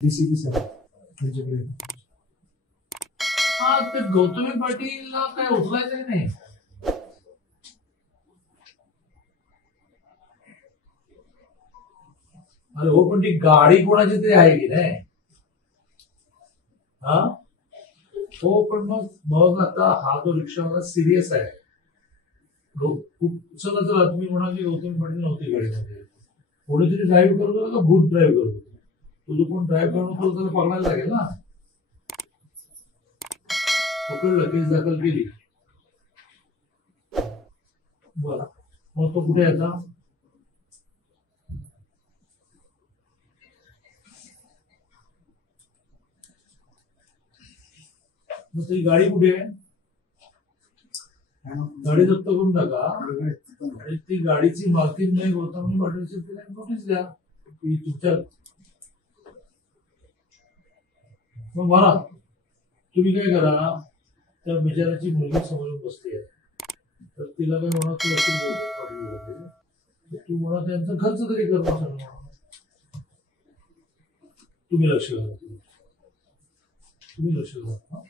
DCP साहेब त्यांच्याकडे. हा ते गौतमी पाटीलला काय उचलायचंय नाही. अरे हो, पण ती गाडी कोणाची तरी आहे की नाही. हा हो, पण मग आता हा जो रिक्षावाला सिरियस आहे. खूप चला चला तुम्ही म्हणाल की गौतमी पाटील नव्हती गाडीमध्ये, कोणीतरी ड्राईव्ह करत होता का भूत ड्राईव्ह करत होता. तो जो कोण ड्राईव्ह करत होता त्याला पकडायला लागेल ना. पकडलं, केस दाखल केली. बरं, मग तो कुठे आहे आता. मग ती गाडी कुठे आहे. गाडी जप्त करून टाका आणि ती गाडीची मालकी नाही गौतमी पाटील तिला नोटीस द्या की तुमच्या. मग मला तुम्ही काय करा, त्या बिचाराची मुलगी समोरून बसली आहे, तर तिला काय म्हणा तू अशी गौतमी पाटील होते, तू म्हणा त्यांचा खर्च तरी करणं सांगा. तुम्ही लक्ष घाला, तुम्ही लक्ष घाला.